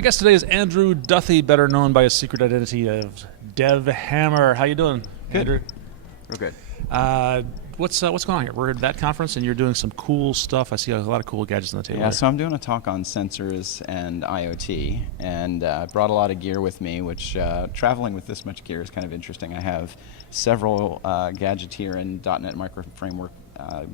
My guest today is Andrew Duthie, better known by his secret identity of Dev Hammer. How you doing, Good. Andrew? Real good. What's going on here? We're at that conference, and you're doing some cool stuff. I see a lot of cool gadgets on the table. Yeah, here. so I'm doing a talk on sensors and IoT, and brought a lot of gear with me, which traveling with this much gear is kind of interesting. I have several Gadgeteer and .NET Micro Framework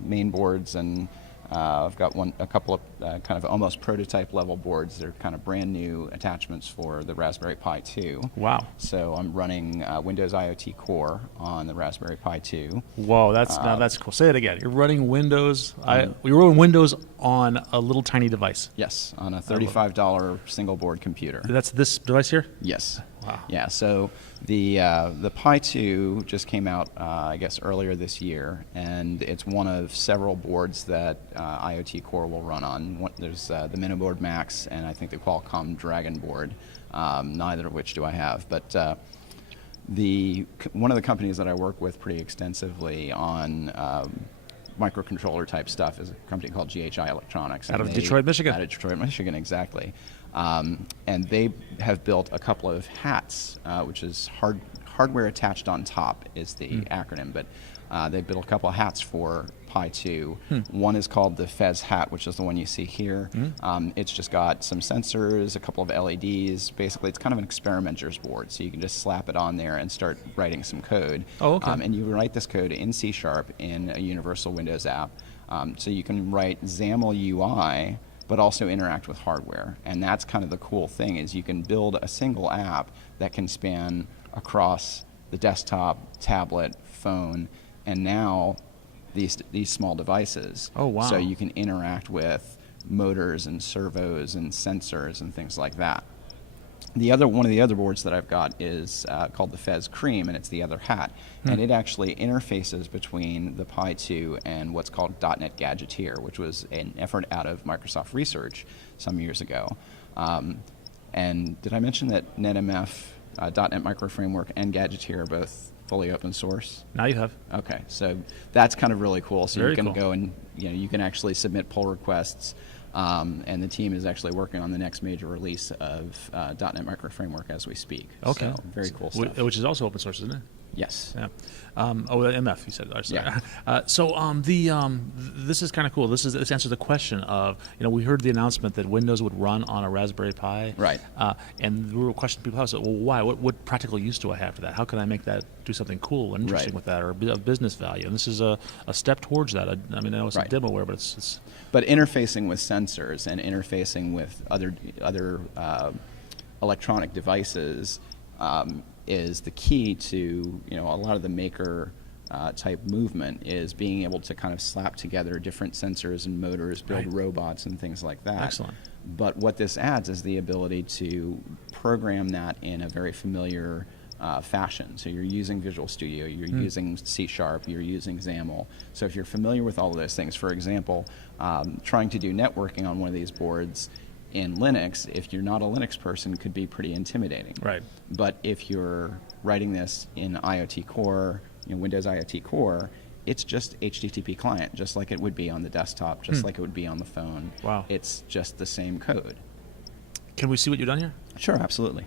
main boards, and I've got a couple of kind of almost prototype level boards. They're kind of brand new attachments for the Raspberry Pi 2. Wow. So I'm running Windows IoT Core on the Raspberry Pi 2. Whoa, that's cool. Say it again. You're running Windows. You're running Windows on a little tiny device. Yes, on a $35 single board computer. That's this device here. Yes. Wow. Yeah. So the Pi 2 just came out, I guess, earlier this year, and it's one of several boards that IoT Core will run on. There's the Minoboard Max, and I think the Qualcomm Dragon board. Neither of which do I have, but one of the companies that I work with pretty extensively on microcontroller type stuff is a company called GHI Electronics. Out of Detroit, Michigan. Out of Detroit, Michigan, exactly. And they have built a couple of hats, which is hardware attached on top is the acronym, but they built a couple of hats for Pi 2. One is called the Fez hat, which is the one you see here. It's just got some sensors, a couple of LEDs. Basically, it's kind of an experimenter's board, so you can just slap it on there and start writing some code. Oh, okay. And you write this code in C# in a Universal Windows app. So you can write XAML UI, but also interact with hardware. And that's kind of the cool thing, is you can build a single app that can span across the desktop, tablet, phone, and now these small devices. Oh, wow. So you can interact with motors and servos and sensors and things like that. One of the other boards that I've got is called the Fez Cream, and it's the other hat. And it actually interfaces between the Pi 2 and what's called .NET Gadgeteer, which was an effort out of Microsoft Research some years ago. And did I mention that NetMF, .NET Micro Framework, and Gadgeteer are both fully open source? Now you have. Okay, so that's kind of really cool. So Very you can cool. go and you can actually submit pull requests. And the team is actually working on the next major release of .NET Micro Framework as we speak. Okay. So very cool stuff. Which is also open source, isn't it? Yes. Yeah. MF, you said. Sorry. Yeah. This is kind of cool. This answers the question of, we heard the announcement that Windows would run on a Raspberry Pi. Right. And the real question people have is, well, why? What practical use do I have for that? How can I make that do something cool and interesting with that, or of business value? And this is a step towards that. I know it's a demoware, but it's. But interfacing with sensors and interfacing with other electronic devices is the key to a lot of the maker type movement, is being able to kind of slap together different sensors and motors, build robots and things like that. Excellent. But what this adds is the ability to program that in a very familiar fashion. So you're using Visual Studio, you're using C#, you're using XAML. So if you're familiar with all of those things, for example, trying to do networking on one of these boards in Linux, if you're not a Linux person, could be pretty intimidating. Right. But if you're writing this in IoT Core, Windows IoT Core, it's just HTTP client, just like it would be on the desktop, just like it would be on the phone. Wow. It's just the same code. Can we see what you've done here? Sure, absolutely.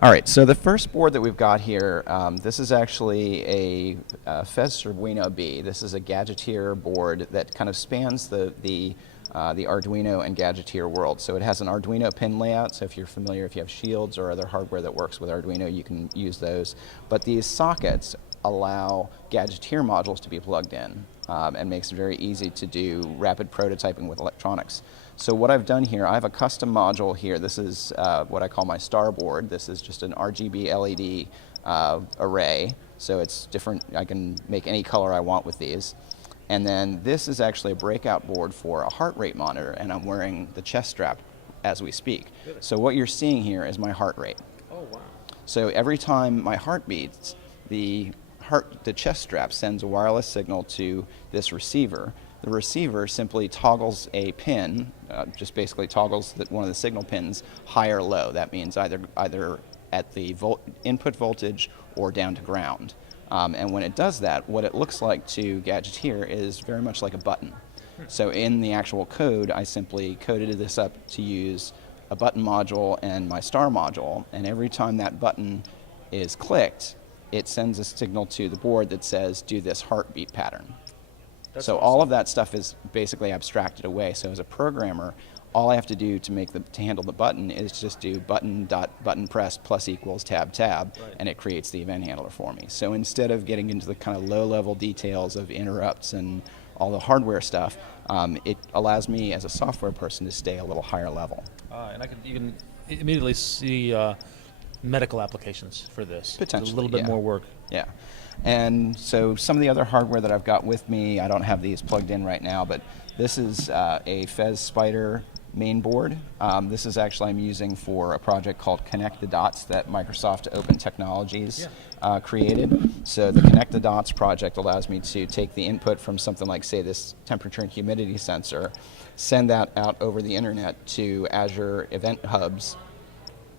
All right, so the first board that we've got here, this is actually a Fez Cervino B. This is a Gadgeteer board that kind of spans the Arduino and Gadgeteer world. So it has an Arduino pin layout, so if you're familiar, if you have Shields or other hardware that works with Arduino, you can use those. But these sockets allow Gadgeteer modules to be plugged in, and makes it very easy to do rapid prototyping with electronics. So what I've done here, I have a custom module here. This is what I call my star board. This is just an RGB LED array, so it's different. I can make any color I want with these. And then this is actually a breakout board for a heart rate monitor, and I'm wearing the chest strap as we speak. So what you're seeing here is my heart rate. Oh, wow. So every time my heart beats, the chest strap sends a wireless signal to this receiver. The receiver simply toggles a pin, just basically toggles one of the signal pins high or low. That means either at the input voltage or down to ground. And when it does that, what it looks like to Gadgeteer is very much like a button. So in the actual code, I simply coded this up to use a button module and my star module, and every time that button is clicked, it sends a signal to the board that says, do this heartbeat pattern. So awesome. all of that stuff is basically abstracted away. So as a programmer, all I have to do to handle the button is just do button press plus equals tab, right. and it creates the event handler for me. So instead of getting into the kind of low-level details of interrupts and all the hardware stuff, it allows me as a software person to stay a little higher level. And you can immediately see medical applications for this. Potentially, a little bit more work. Yeah. And so some of the other hardware that I've got with me, I don't have these plugged in right now, but this is a Fez Spider main board. This is actually I'm using for a project called Connect the Dots that Microsoft Open Technologies created. So the Connect the Dots project allows me to take the input from something like, say, this temperature and humidity sensor, send that out over the internet to Azure Event Hubs,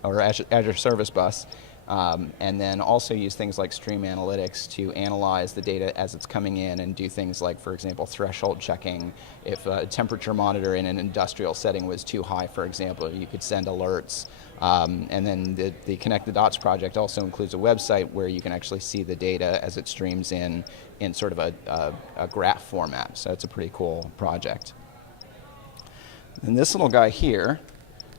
or Azure Service Bus, and then also use things like Stream Analytics to analyze the data as it's coming in and do things like, for example, threshold checking. If a temperature monitor in an industrial setting was too high, for example, you could send alerts. And then the Connect the Dots project also includes a website where you can actually see the data as it streams in sort of a graph format. So it's a pretty cool project. And this little guy here,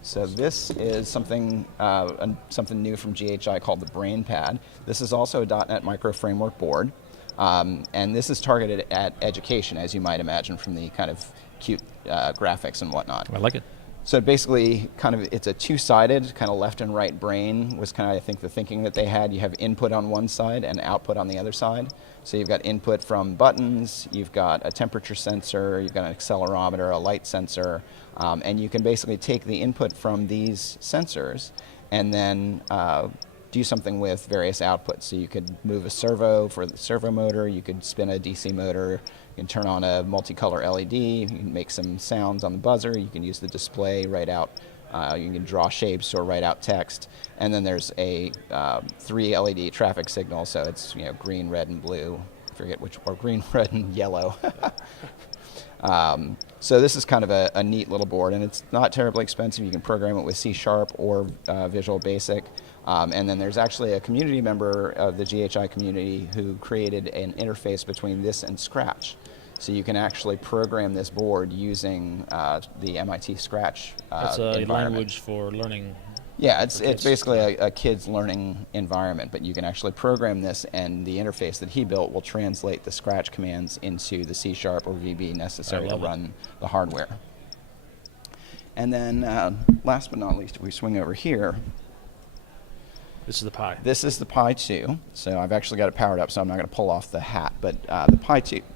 so this is something new from GHI called the BrainPad. This is also a .NET Micro Framework board, and this is targeted at education, as you might imagine from the kind of cute graphics and whatnot. I like it. So basically, it's a two-sided, kind of left and right brain was kind of, I think, the thinking that they had. You have input on one side and output on the other side. So you've got input from buttons, you've got a temperature sensor, you've got an accelerometer, a light sensor, and you can basically take the input from these sensors and then do something with various outputs. So you could move a servo for the servo motor, you could spin a DC motor, you can turn on a multicolor LED, you can make some sounds on the buzzer, you can use the display, write out, you can draw shapes or write out text, and then there's a 3 LED traffic signal, so it's green, red, and blue, I forget which, or green, red, and yellow. So this is kind of a neat little board, and it's not terribly expensive. You can program it with C# or Visual Basic. And then there's actually a community member of the GHI community who created an interface between this and Scratch. So you can actually program this board using the MIT Scratch It's a environment. language for learning. Yeah, it's basically a kid's learning environment, but you can actually program this, and the interface that he built will translate the Scratch commands into the C# or VB necessary to run the hardware. And then last but not least, if we swing over here, This is the Pi. this is the Pi 2. So I've actually got it powered up, so I'm not going to pull off the hat. But the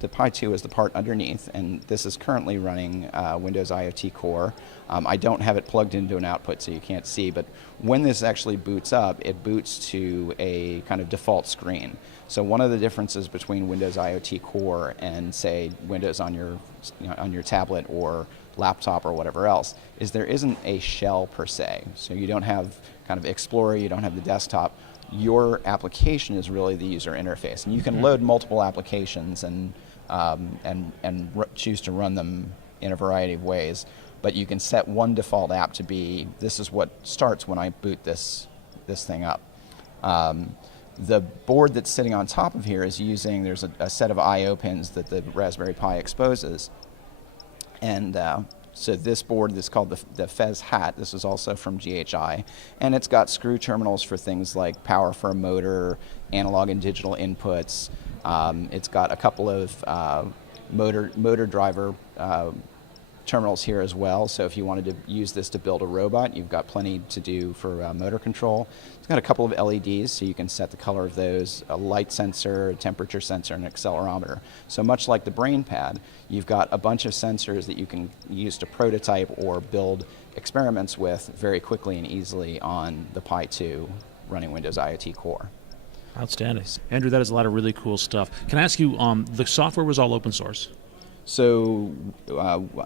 Pi 2 is the part underneath, and this is currently running Windows IoT Core. I don't have it plugged into an output, so you can't see. But when this actually boots up, it boots to a kind of default screen. So one of the differences between Windows IoT Core and, say, Windows on your tablet or laptop or whatever else is there isn't a shell per se. So you don't have kind of Explorer, you don't have the desktop. Your application is really the user interface, and you can load multiple applications and choose to run them in a variety of ways. But you can set one default app to be, this is what starts when I boot this thing up. The board that's sitting on top of here is there's a set of I/O pins that the Raspberry Pi exposes. And so this board is called the Fez Hat. This is also from GHI. And it's got screw terminals for things like power for a motor, analog and digital inputs. It's got a couple of motor driver terminals here as well. So if you wanted to use this to build a robot, you've got plenty to do for motor control. It's got a couple of LEDs, so you can set the color of those, a light sensor, a temperature sensor, and an accelerometer. So much like the BrainPad, you've got a bunch of sensors that you can use to prototype or build experiments with very quickly and easily on the Pi 2 running Windows IoT Core. Outstanding. Andrew, that is a lot of really cool stuff. Can I ask you, the software was all open source? So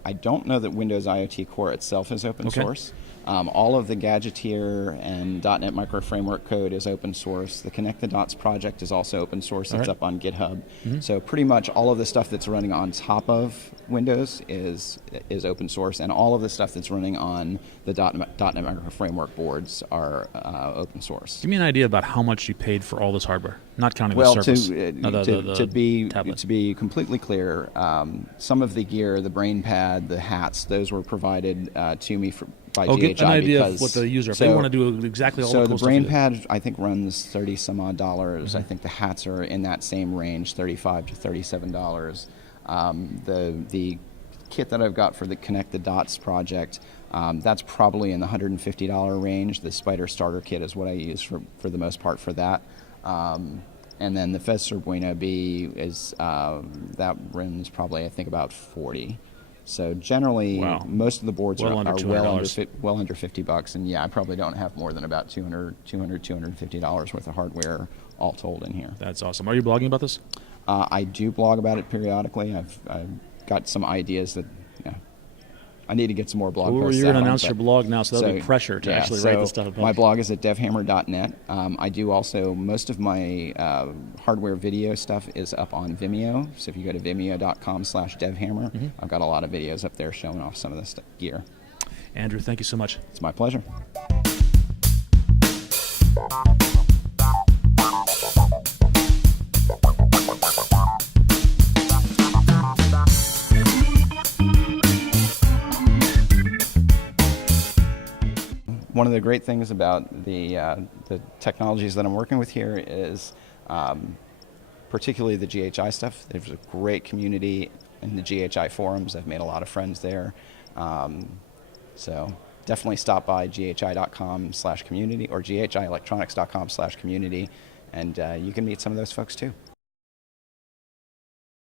I don't know that Windows IoT Core itself is open source. All of the Gadgeteer and .NET Micro Framework code is open source. The Connect the Dots project is also open source. It's up on GitHub. So pretty much all of the stuff that's running on top of Windows is open source, and all of the stuff that's running on the .NET Micro Framework boards are open source. Give me an idea about how much you paid for all this hardware, not counting the Surface. To be completely clear, some of the gear, the brain pad, the hats, those were provided to me by GHI. Get an idea of what the user, if they want to do exactly all the cool the brain stuff pad, I think, runs $30 some odd. I think the hats are in that same range, $35 to $37. The kit that I've got for the Connect the Dots project, that's probably in the $150 range. The Spider Starter Kit is what I use for the most part for that. And then the Fez Buena B is that runs probably, I think, about $40. So generally, most of the boards are well under $50, and yeah, I probably don't have more than about $250 worth of hardware all told in here. That's awesome. Are you blogging about this? I do blog about it periodically. I've got some ideas that I need to get some more blog posts. You're going to announce your blog now, so that'll be pressure to actually write this stuff about. My blog is at devhammer.net. I do also, most of my hardware video stuff is up on Vimeo. So if you go to vimeo.com/devhammer, I've got a lot of videos up there showing off some of this gear. Andrew, thank you so much. It's my pleasure. One of the great things about the technologies that I'm working with here is particularly the GHI stuff. There's a great community in the GHI forums. I've made a lot of friends there. So definitely stop by ghi.com/community or ghi-electronics.com/community, and you can meet some of those folks too.